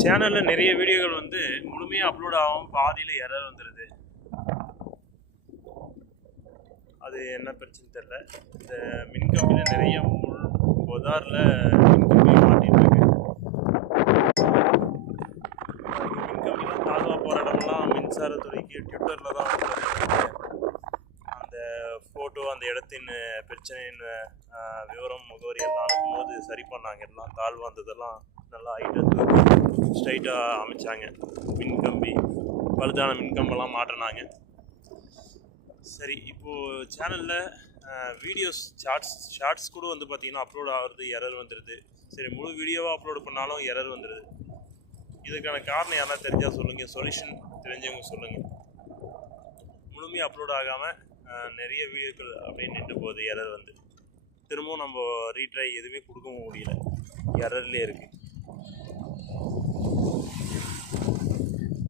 சேனலில் நிறைய வீடியோக்கள் வந்து முழுமையாக அப்லோட் ஆகும், பாதியில் எரர் வந்துடுது. அது என்ன பிரச்சனை தெரில. இந்த மின்கம்பியில் நிறைய பொதாரில் மின்கம்பி மாட்டிகிட்டு இருக்கு. மின்கம்பிலாம் தாழ்வாக போகிற இடம்லாம் மின்சாரத்துறைக்கு ட்விட்டரில் தான் அந்த ஃபோட்டோ, அந்த இடத்தின் பிரச்சனையின் விவரம், முகவரி எல்லாம் அனுப்பும்போது சரி பண்ணாங்க. எல்லாம் தாழ்வாக வந்ததெல்லாம் நல்லா ஹைட்டாக ஸ்ட்ரைட்டாக அமைச்சாங்க. மின்கம்பி பழுதான மின்கம்பெல்லாம் மாட்டினாங்க. சரி, இப்போது சேனலில் வீடியோஸ் ஷார்ட்ஸ் கூட வந்து பார்த்திங்கன்னா அப்லோட் ஆகிறது எரர் வந்துடுது. சரி, முழு வீடியோவாக அப்லோடு பண்ணாலும் எரர் வந்துடுது. இதுக்கான காரணம் யாரா தெரிஞ்சால் சொல்லுங்கள், சொல்யூஷன் தெரிஞ்சவங்க சொல்லுங்கள். முழுமையாக அப்லோட் ஆகாமல் நிறைய வீடியோக்கள் அப்படியே நின்று போகுது எரர் வந்து. திரும்பவும் நம்ம ரீட்ரை எதுவுமே கொடுக்கவும் முடியல, எரர்லேயே இருக்குது.